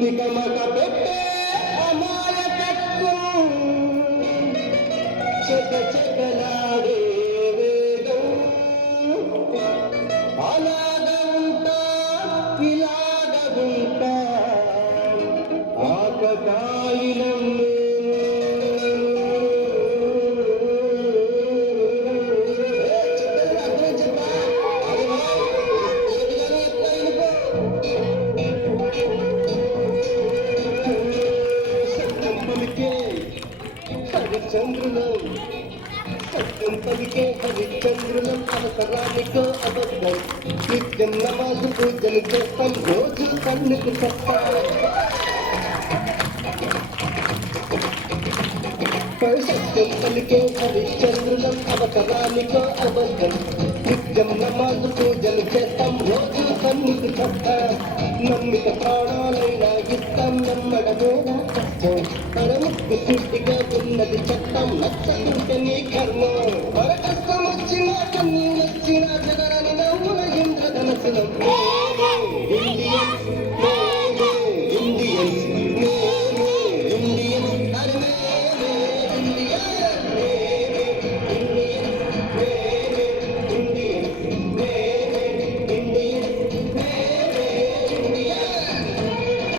తికమక పెట్టే అమాయకత్వం చెక చెకలాడే వేగం అలాగ ఉంటా ఇలాగ ఉంటా ఆకతాయిలం హరిచంద్రులం సత్యం పలికే హరిచంద్రులం అవసరానికో అబద్ధం నిత్యం నమాజు పూజలు చేస్తాం రోజు కన్నుకు సత్యం పలికే హరిచంద్రులం అవసరానికో అబద్ధం నిత్యం నమాజు పూజలు చేస్తాం రోజు కన్నుకు నమ్మిక ప్రాణాలైనా ఇస్తాం నమ్మడమేనా కష్టం పరముక్తి సృష్టిగా ఉన్నది చట్టం నచ్చకుంటే